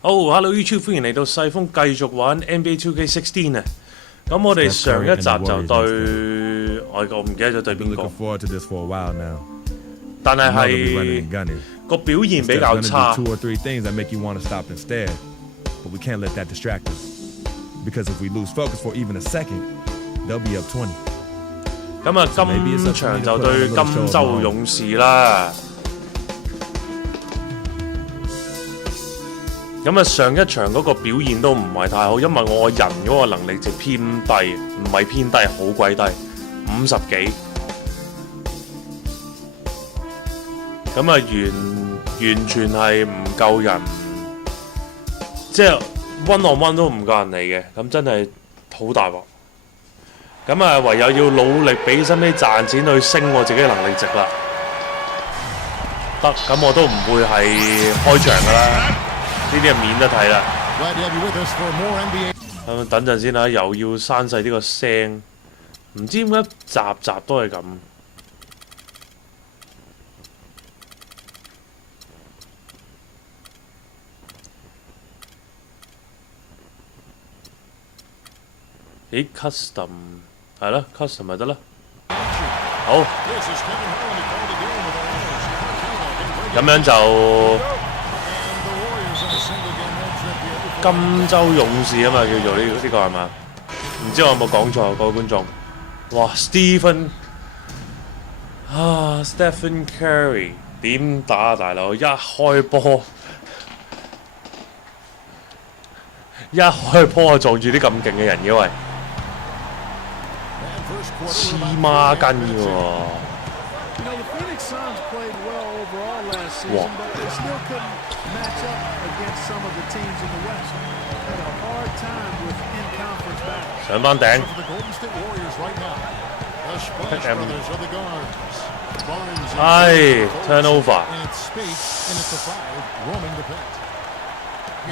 Hello YouTube， 歡迎嚟到細峰繼續玩 NBA2K16 啊！咁我哋上一集就對我唔記得咗對邊個，但係個表現比較差。咁啊，今場就對金州勇士啦。咁啊，上一場嗰個表現都唔係太好，因為我人嗰個能力值偏低，唔係偏低，好鬼低，50幾。咁啊，完全係唔夠人，即係 one on one 都唔夠人嚟嘅，咁真係好大鑊。咁啊，唯有要努力俾心機賺錢去升我自己嘅能力值啦。得，咁我都唔會係開場噶啦。呢啲係免得睇啦。等陣先啦，又要刪細呢個聲，唔知點解集都係咁。咦 ，custom 係啦 ，custom 咪得啦。好，咁樣就。金州勇士啊嘛，叫做呢個係嘛？唔知我有冇講錯，各位觀眾。哇 ，Stephen Curry 點打啊，大佬！一開波就撞住啲咁勁嘅人嘅喂，黐孖筋嘅喎。哇！上班頂，turnover，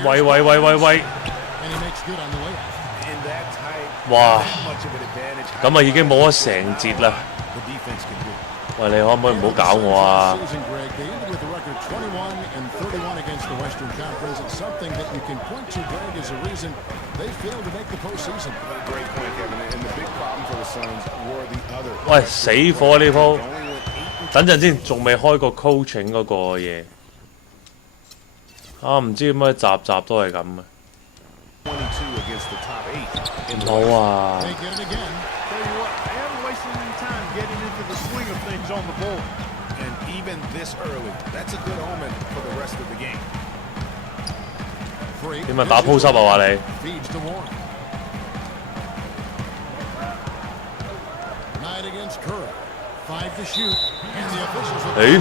喂！哇！咁啊已經冇咗成節啦。喂，你可唔可以唔好搞我啊？喂，死火呢鋪！等陣先，仲未開個 coaching 嗰個嘢。啊，唔知點解集都係咁嘅。唔好啊！點啊打 post up 啊話你？誒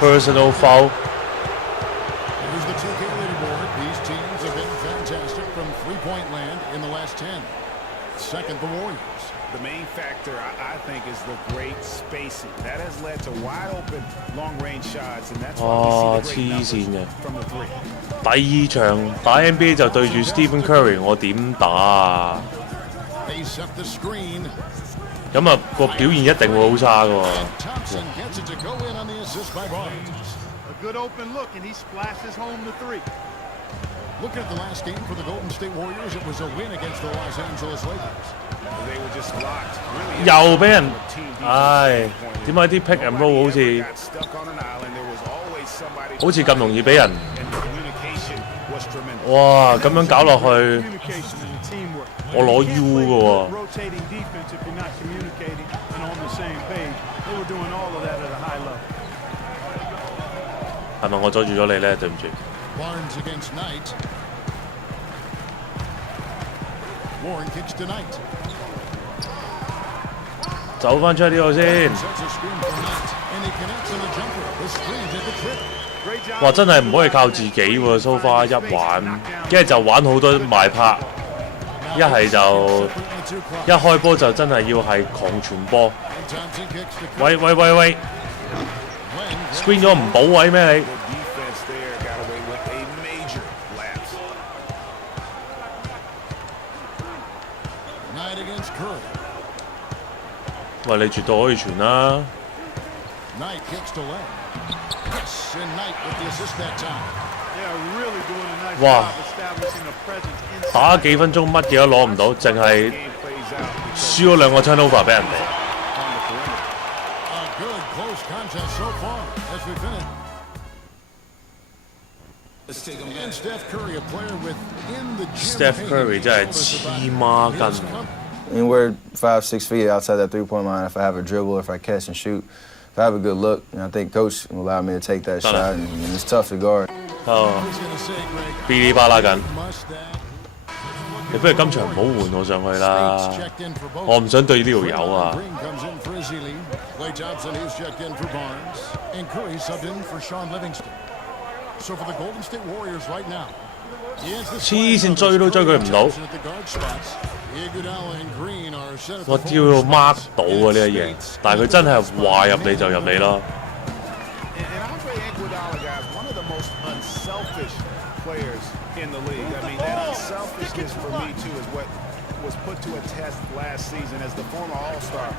，personal foul。The main factor, I think, is the great spacing. That has led to wide open, long-range shots, and that's why we see the great numbers from the three. 第二場打 NBA 就對住 Stephen Curry， 我點打啊？咁啊，個表現一定會好差㗎喎。Looking at the last game for the Golden State Warriors, it was a win against the Los Angeles Lakers. They were just locked. 又俾人，唉，點解啲 pick and roll 好似咁容易俾人？哇，咁樣搞落去，我攞 U 㗎喎。係咪我阻住咗你咧？對唔住。Barnes against Knight. Warren kicks to Knight. 走翻出呢度先。哇！真係唔可以靠自己喎 ，so far 一玩，跟住就玩好多賣拍，一係就一開波就真係要係狂傳波。喂 ，screen 咗唔補位咩你？喂，你絕對可以傳啦！哇！打幾分鐘乜嘢都攞唔到，淨係輸咗2個 turnover 俾人哋。Steph Curry 真係黐孖筋。Anywhere 5-6 feet outside that three-point line, if I have a dribble, if I catch and shoot, if I have a good look, and I think coach will allow me to take that shot, and it's tough to guard. 噼里啪啦緊，你不如今場唔好換我上去啦，我唔想對呢條友啊。黐線追都追佢唔到，我只要 mark 到啊呢一嘢，但係佢真係話入你就入你咯。In the league. I mean, that unselfishness for me, too, is what was put to a test last season as the former All-Star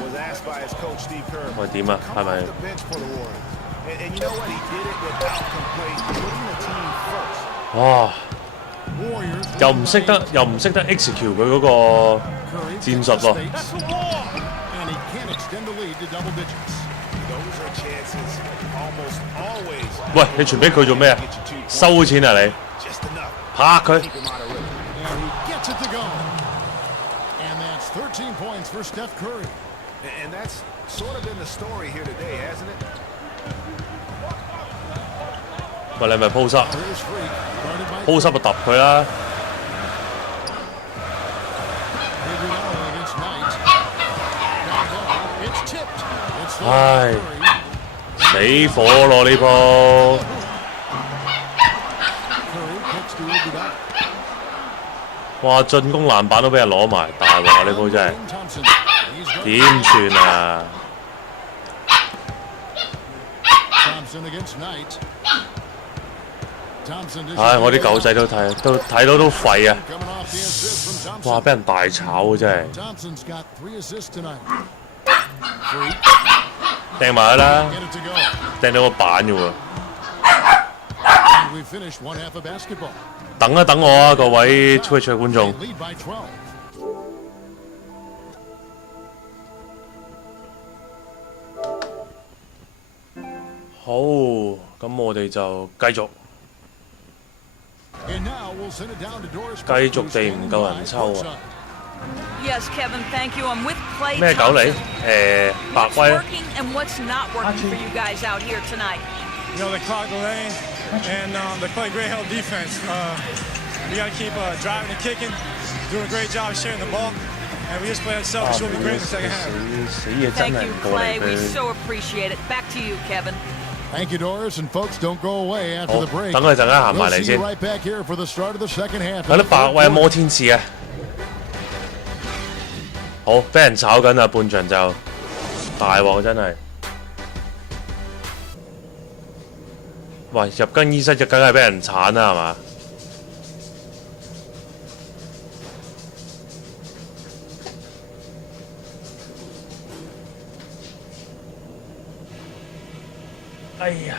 was asked by his coach, Steve Kerr, to come off the bench for the Warriors. And you know what? He did it without complaint, putting the team first. 哇！又唔識得 execute 佢嗰個戰術喎。喂，你傳俾佢做咩啊？收錢啊你！拍佢！喂，你咪 post up 就揼佢啦！唉，死火咯呢鋪！哇！進攻籃板都俾人攞埋，大鑊啊！呢鋪真係點算啊？唉！我啲狗仔都睇到都廢啊！哇！俾人大炒啊！真係掟埋佢啦，掟到個板嘅喎。等一等我啊，各位 Twitch 嘅觀眾。好，咁我哋就繼續地唔夠人抽啊！咩狗嚟？白威啊！You know, they clogged the lane, and they play great help defense. We got to keep driving and kicking, doing a great job sharing the ball, and we just play unselfish. We'll be great in the second half. Thank you, Clay. We so appreciate it. Back to you, Kevin. Thank you, Doris, and folks, don't go away after the break. 等佢陣間行埋嚟先。Right back here for the start of the second half. 有啲白威摩天使啊！好，俾人炒緊啊！半場就大鑊真係。喂，入更衣室就梗係俾人鏟啦，係嘛？哎呀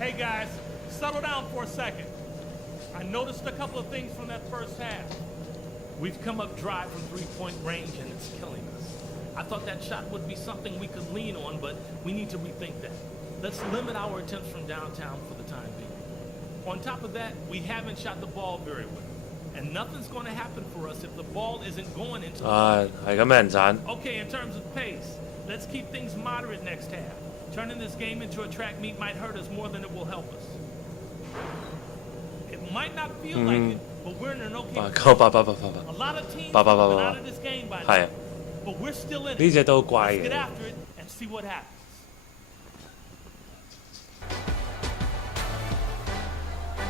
Hey guys, settle down for a second. I noticed a couple of things from that first half. We've come up dry from three-point range and it's killing us. I thought that shot would be something we could lean on, but we need to rethink that. Let's limit our attempts from downtown for the time being. On top of that, we haven't shot the ball very well. And nothing's going to happen for us if the ball isn't going into the係咁俾人鏟。 Okay, in terms of pace, let's keep things moderate next half. Turning this game into a track meet might hurt us more than it will help us. It might not feel like it, but we're in an okay position. A lot of teams have been out of this game by now. But we're still in it. 呢隻都乖嘅。 Let's get after it and see what happens.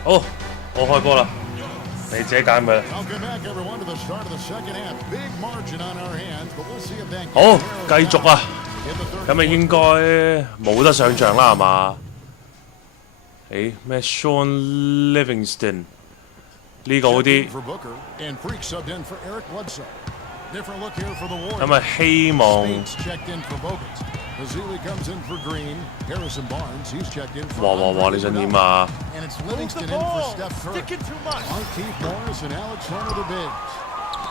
好，我開波啦，你自己揀佢。好，繼續啊！咁咪應該冇得上場啦，係嘛？誒咩 Sean Livingston 呢個好啲。咁啊，希望 Hazili comes in for Green. Harrison Barnes, he's checked in for 哇！你想點啊？ And it's Livingston in for Steph Curry. Sticking too much. Keith Morris and Alex Leonard to bigs.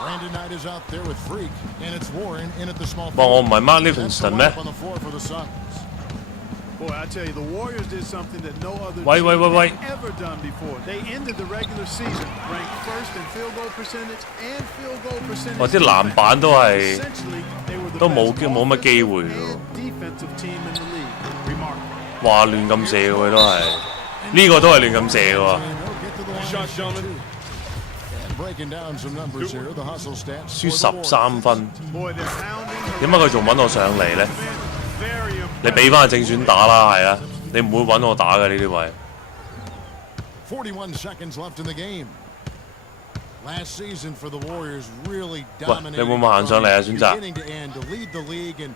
Brandon Knight is out there with Freak, and it's Warren in at the small. 哇！我唔係 Mark Livingston 咩？ On the floor for the Suns. Boy, I tell you, the Warriors did something that no other Wait. team had ever done before. They ended the regular season ranked first in field goal percentage and field goal percentage. 哇！啲籃板都係 Essentially, they were the 都冇 best 冇乜機會 offensive 㗎 and defensive team in the league. Remarkable. 哇！亂咁射佢都係，呢個都係亂咁射喎。 Shot, gentlemen. Breaking down some numbers here. The hustle stats. 輸13分， Boy, they're pounding. 點解佢仲揾我上嚟咧？ Very 你俾翻個正選打啦，係啊，你唔會揾我打嘅呢啲位。 41 seconds left in the game. Last season for the Warriors really 喂， dominated 你會唔會行上嚟啊？選擇 beginning to end to lead the league and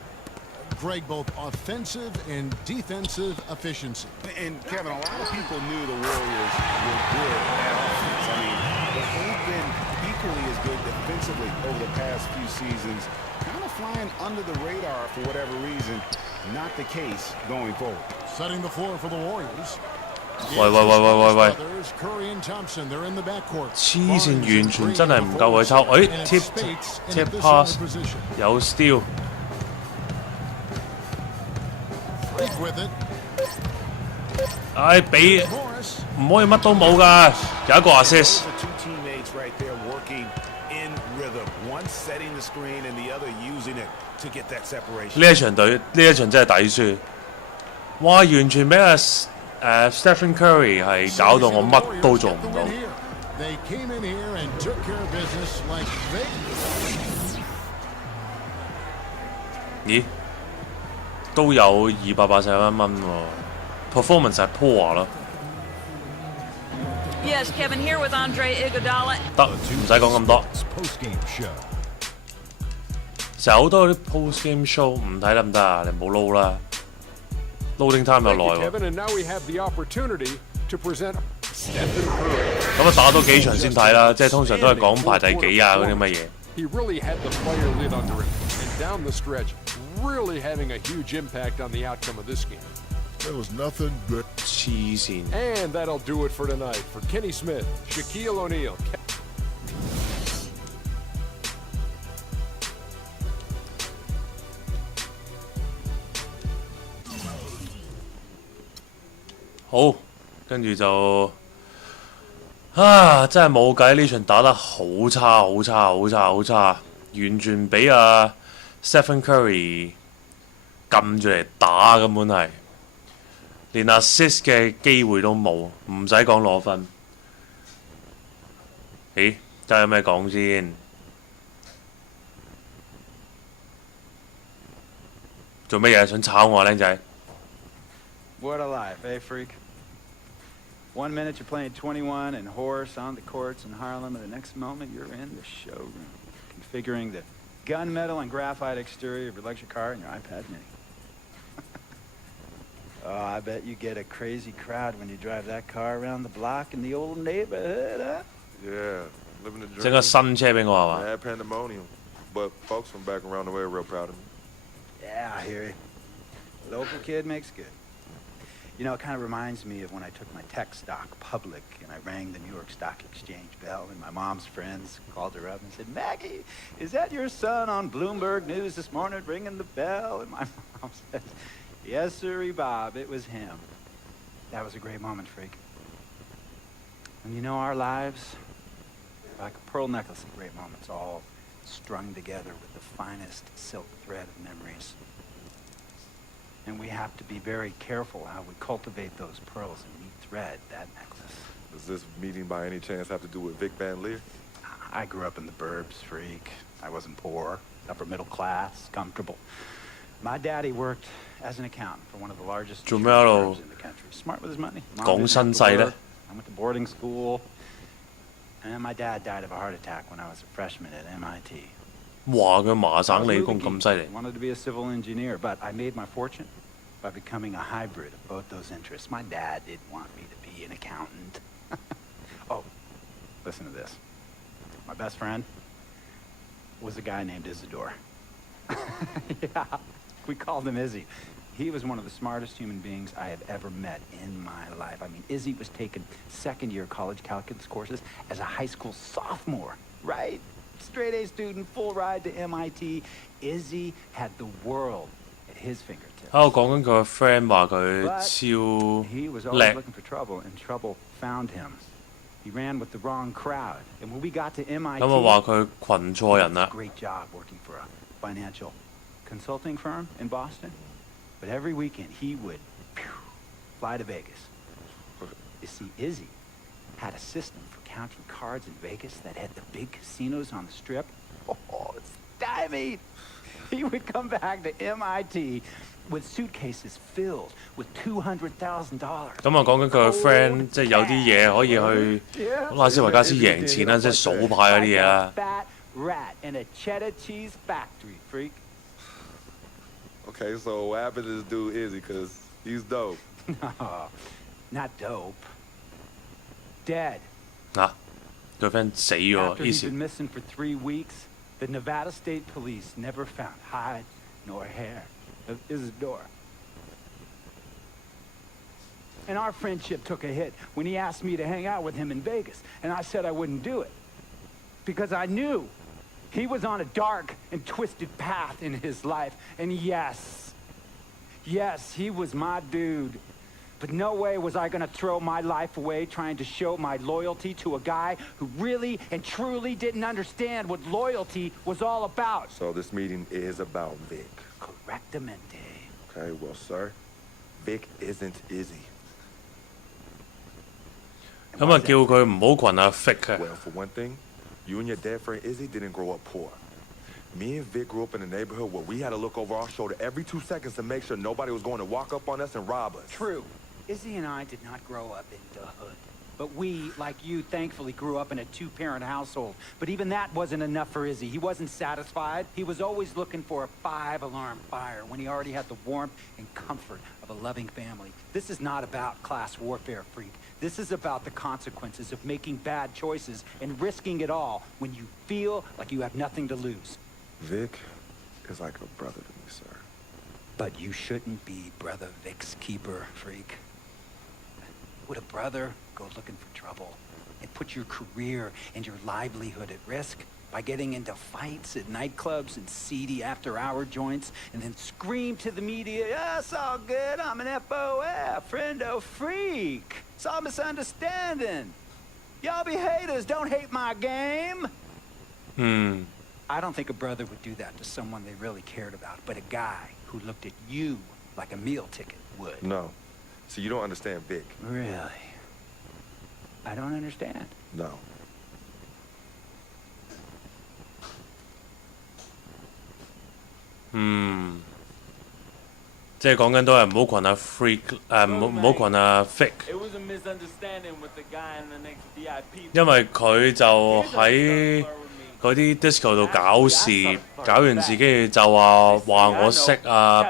Greg both offensive and defensive efficiency. And Kevin, a lot of people knew the Warriors were good at offense. I mean, but they've been equally as good defensively over the past few seasons. Kind of flying under the radar for whatever reason. Not the case going forward. Setting the floor for the Warriors. 喂！ Brothers, Curry and Thompson, they're in the backcourt. 黐線，完全真係唔夠佢抽。誒 tip pass 有 steal。 Freak with it. 唉，俾 Morris. 唔可以乜都冇㗎，有一個 assist。 The two teammates right there working in rhythm. One setting the screen and the other using it to get that separation. 呢一場真係抵輸。哇！完全俾Stephen Curry 係搞到我乜都做唔到。 They came in here and took care of business like they. 咦？都有281蚊喎 ，performance 係 poor 咯。 Yes, Kevin here with Andre Iguodala. 得，唔使講咁多。 Post-game show. 成日好多啲 post game show 唔睇得唔得啊？你唔好撈啦，loading time 又耐喎。 Kevin, and now we have the opportunity to present Stephen Curry. 咁啊打多幾場先睇啦，即係通常都係講排第幾啊嗰啲乜嘢。 He really had the player lid under him, and down the stretch, really having a huge impact on the outcome of this game. There was nothing but 黐線。 And that'll do it for tonight. For Kenny Smith, Shaquille O'Neal. 好，跟住就真係冇計，呢場打得好差，完全俾Stephen Curry 撳住嚟打，根本係連 assist 嘅機會都冇，唔使講攞分。咦，睇下有咩講先？做乜嘢？想炒我啊，僆仔？ What a life, eh, freak? 1 minute you're playing 21 and horse on the courts in Harlem, and the next moment you're in the showroom, configuring the gunmetal and graphite exterior of your luxury car and your iPad mini. Oh, I bet you get a crazy crowd when you drive that car around the block in the old neighborhood, huh? Yeah, living the dream. 整架新車俾我係嘛？ Bad pandemonium, but folks from back around the way are real proud of me. Yeah, I hear you. Local kid makes good. You know, it kind of reminds me of when I took my tech stock public and I rang the New York Stock Exchange bell and my mom's friends called her up and said, Maggie, is that your son on Bloomberg News this morning ringing the bell? And my mom said, yes, sirree, Bob, it was him. That was a great moment, freak. And you know, our lives are like a pearl necklace of great moments, all strung together with the finest silk thread of memories. And we have to be very careful how we cultivate those pearls and we thread that necklace. Does this meeting by any chance have to do with Vic Van Leer? I grew up in the burbs, freak. I wasn't poor, upper middle class, comfortable. My daddy worked as an accountant for one of the largest firms in the country. Smart with his money. Mom didn't have to work. I went to boarding school. And my dad died of a heart attack when I was a freshman at MIT. 哇！佢麻省理工咁犀利。 I wanted to be a civil engineer, but I made my fortune by becoming a hybrid of both those interests. My dad didn't want me to be an accountant. Oh, listen to this. My best friend was a guy named Isidore. Yeah. We called him Izzy. He was one of the smartest human beings I have ever met in my life. I mean, Izzy was taking second-year college calculus courses as a high school sophomore, right? Straight-A student, full ride to MIT. Izzy had the world at his fingertips. 喺度講緊佢個 friend 話佢 But 超 he was always 叻。 looking for trouble, and trouble found him. He ran with the wrong crowd, and when we got to MIT, 咁啊話佢群錯人啦。 great job working for a financial consulting firm in Boston. But every weekend he would fly to Vegas. You see, Izzy had a system for counting cards in Vegas that had the big casinos on the strip. Oh, it's stymied. He would come back to MIT with suitcases filled with $200,000. 咁啊講緊佢個 friend 即係有啲嘢可以去拉斯維加斯贏錢啦，即係數牌嗰啲嘢啦。 Fat rat in a cheddar cheese factory, freak. Okay, so what happened to this dude Izzy? Cause he's dope. No, not dope. Dead. 嗱，佢 friend 死咗 After he'd ，Easy been missing for 3 weeks, the Nevada State Police never found hide nor hair of Isidore. And our friendship took a hit when he asked me to hang out with him in Vegas, and I said I wouldn't do it. Because I knew he was on a dark and twisted path in his life. And yes, he was my dude. But no way was I gonna throw my life away trying to show my loyalty to a guy who really and truly didn't understand what loyalty was all about. So this meeting is about Vic. Correctamente. Okay, well, sir, Vic isn't Izzy. 咁啊叫佢唔好群阿 Fik 嘅。 Well, for one thing, you and your dead friend Izzy didn't grow up poor. Me and Vic grew up in a neighborhood where we had to look over our shoulder every 2 seconds to make sure nobody was going to walk up on us and rob us. True. Izzy and I did not grow up in the hood. But we, like you, thankfully grew up in a 2-parent household. But even that wasn't enough for Izzy. He wasn't satisfied. He was always looking for a 5-alarm fire when he already had the warmth and comfort of a loving family. This is not about class warfare, freak. This is about the consequences of making bad choices and risking it all when you feel like you have nothing to lose. Vic is like a brother to me, sir. But you shouldn't be Brother Vic's keeper, freak. Would a brother go looking for trouble and put your career and your livelihood at risk by getting into fights at nightclubs and seedy after-hour joints and then scream to the media, "Yeah, it's all good, I'm an FOF, friendo freak. It's all misunderstanding. Y'all be haters, don't hate my game." I don't think a brother would do that to someone they really cared about, but a guy who looked at you like a meal ticket would. No. So you don't understand Vic. Really? I don't understand. No. 即係講緊都係唔好群阿 Freak， 唔好群阿 Fik， 因為佢就喺嗰啲 disco 度搞事，搞完自己就話我識阿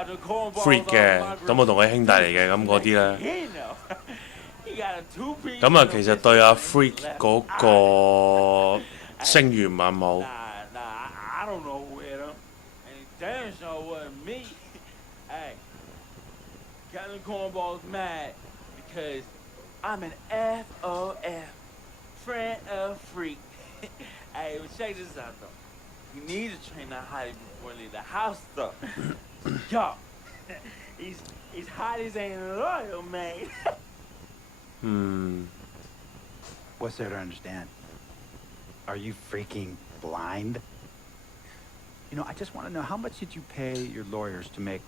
Freak 嘅，咁我同佢兄弟嚟嘅，咁嗰啲咧。咁啊，其實對阿 Freak 嗰個聲譽唔係咁好。Captain Cornball's mad because I'm an FOF, friend of freak. Hey, but check this out though. You need to train that hottie before you leave the house though. Yo, he's hotties ain't loyal, man. What's there to understand? Are you freaking blind? You know, I just want to know, how much did you pay your lawyers to make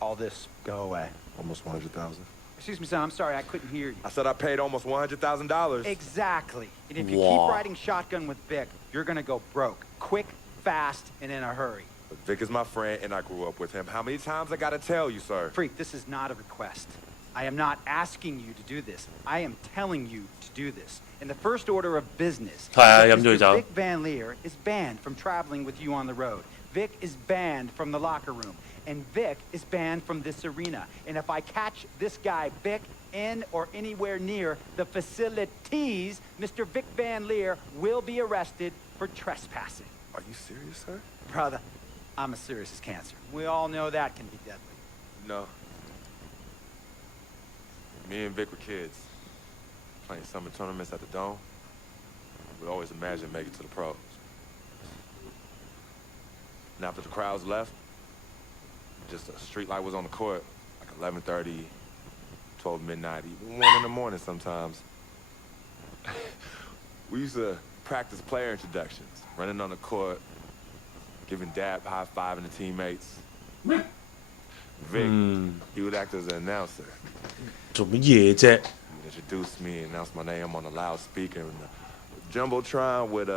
all this go away? Almost 100,000. Excuse me, son, I'm sorry, I couldn't hear you. I said I paid almost $100,000. Exactly. And if you keep riding shotgun with Vic, you're gonna go broke. Quick, fast, and in a hurry. But Vic is my friend, and I grew up with him. How many times I gotta tell you, sir? Freak, this is not a request. I am not asking you to do this. I am telling you to do this. In the first order of business, Mr. Vic Van Leer is banned from traveling with you on the road. Vic is banned from the locker room. And Vic is banned from this arena. And if I catch this guy, Vic, in or anywhere near the facilities, Mr. Vic Van Leer will be arrested for trespassing. Are you serious, sir? Brother, I'm as serious as cancer. We all know that can be deadly. No. Me and Vic were kids, playing summer tournaments at the Dome. We always imagined making it to the pros. And after the crowds left, just a street light was on the court, like 11:30, 12 midnight, even 1 in the morning sometimes. We used to practice player introductions, running on the court, giving dab high-fiving the teammates. Vic, he would act as an announcer. 做乜嘢啫？ He would introduce me and announce my name on the loudspeaker, and the Jumbotron would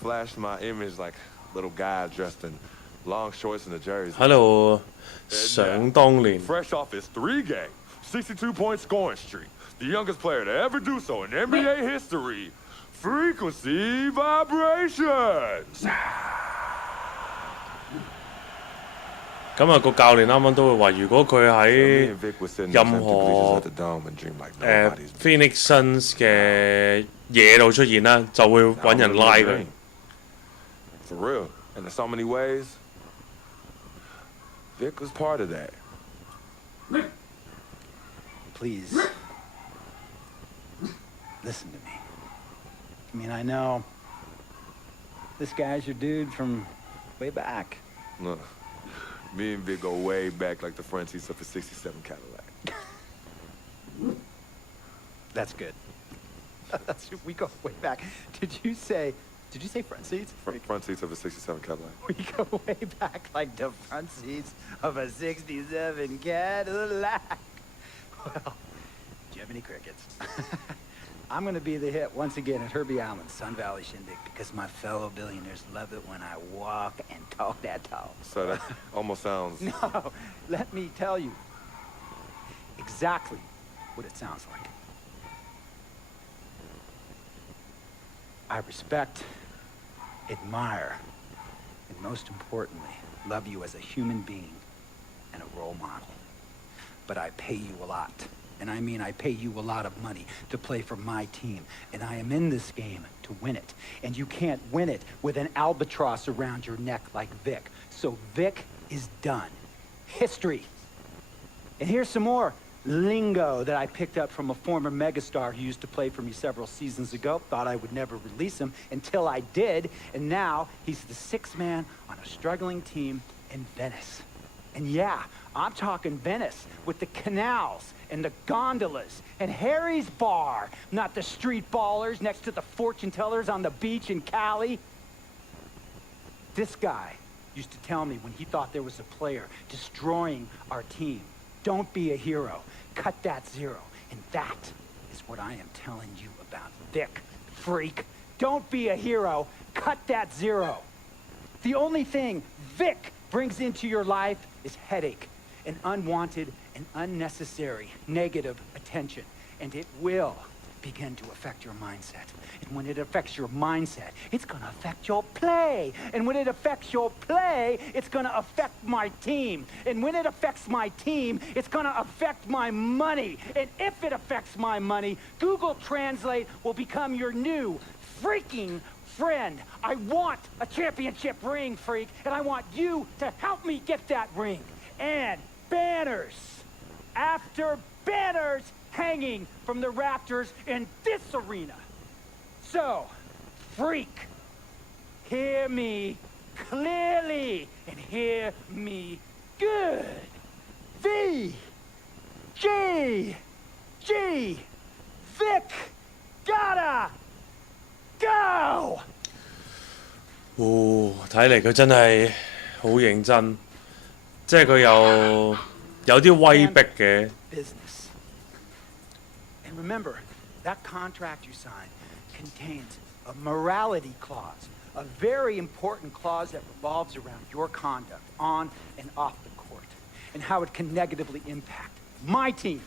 flash my image like a little guy dressed in long shorts and a jersey. 喺度想當年。 Fresh off his 3-game, 62-point scoring streak, the youngest player to ever do so in NBA history. Frequency vibrations. 咁啊，個教練啱啱都會話，如果佢喺任何Phoenix Suns 嘅嘢度出現啦，就會揾人拉佢。For real, and in so many ways, Vic was part of that. Please, listen to me. I mean, I know this guy's your dude from way back. Look, me and Vic go way back like the front seats of a 67 Cadillac. That's good. We go way back. Did you say front seats? Front seats of a 67 Cadillac. We go way back like the front seats of a 67 Cadillac. Well, do you have any crickets? I'm going to be the hit once again at Herbie Allen's Sun Valley Shindig because my fellow billionaires love it when I walk and talk that talk. So that almost sounds... No, let me tell you exactly what it sounds like. I respect, admire, and most importantly, love you as a human being and a role model. But I pay you a lot. And I mean I pay you a lot of money to play for my team. And I am in this game to win it. And you can't win it with an albatross around your neck like Vic. So Vic is done. History. And here's some more lingo that I picked up from a former megastar who used to play for me several seasons ago. Thought I would never release him until I did. And now he's the sixth man on a struggling team in Venice. And yeah, I'm talking Venice with the canals and the gondolas and Harry's bar, not the street ballers next to the fortune tellers on the beach in Cali. This guy used to tell me when he thought there was a player destroying our team, don't be a hero, cut that zero. And that is what I am telling you about Vic, freak. Don't be a hero, cut that zero. The only thing Vic brings into your life is headache and unwanted and unnecessary negative attention. And it will begin to affect your mindset. And when it affects your mindset, it's going to affect your play. And when it affects your play, it's going to affect my team. And when it affects my team, it's going to affect my money. And if it affects my money, Google Translate will become your new freaking friend. I want a championship ring, freak, and I want you to help me get that ring. And banners after banners hanging from the rafters in this arena. So, freak, hear me clearly and hear me good. V, G, G, Vic, gotta go! 睇嚟佢真係好認真，即係佢有啲威逼嘅。Business. And remember, that contract you signed contains a morality clause, a very important clause that revolves around your conduct on and off the court, and how it can negatively impact my team.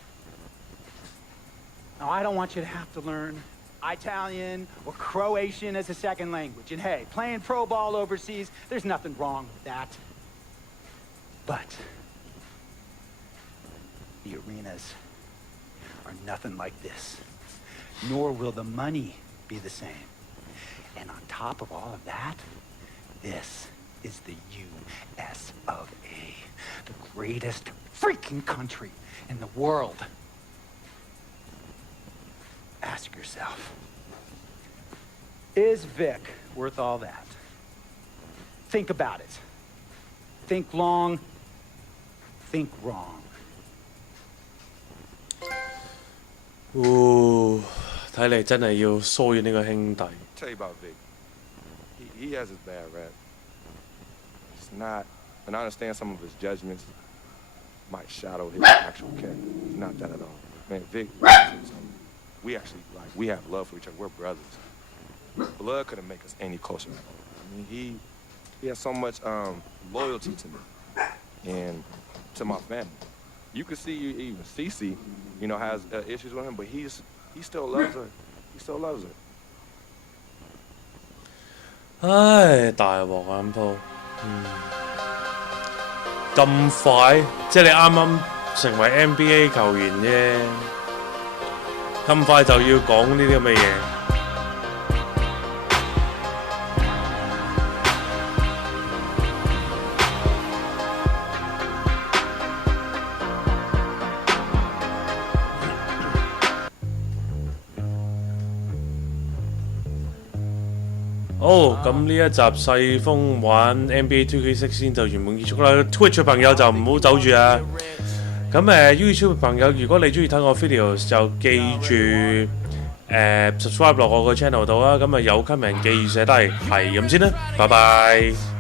Now, I don't want you to have to learn Italian or Croatian as a second language. And hey, playing pro ball overseas, there's nothing wrong with that. But the arenas are nothing like this, nor will the money be the same. And on top of all of that, this is the U.S. of A, the greatest freaking country in the world. Ask yourself, is Vic worth all that? Think about it. Think long, think wrong. 睇嚟真係要疏遠呢個兄弟。Tell you about Vic. He has his bad rap. It's not, and I understand some of his judgments might shadow his actual character. It's not that at all. Man, Vic, we have love for each other. We're brothers. Blood couldn't make us any closer. I mean, he has so much loyalty to me and to my family. You can see even Cece, has issues with him, but he still loves her. He still loves her. 唉，大鑊啊！咁鋪，咁快，即係你啱啱成為 NBA 球員啫，咁快就要講呢啲咁嘅嘢。好，咁呢一集細風玩 NBA2K16 就完滿結束啦。Twitch 嘅朋友就唔好走住啊！咁YouTube 嘅朋友，如果你中意睇我 videos， 就記住subscribe 落我個 channel 度啊！咁有 comment 記住寫低，係咁先啦，拜拜。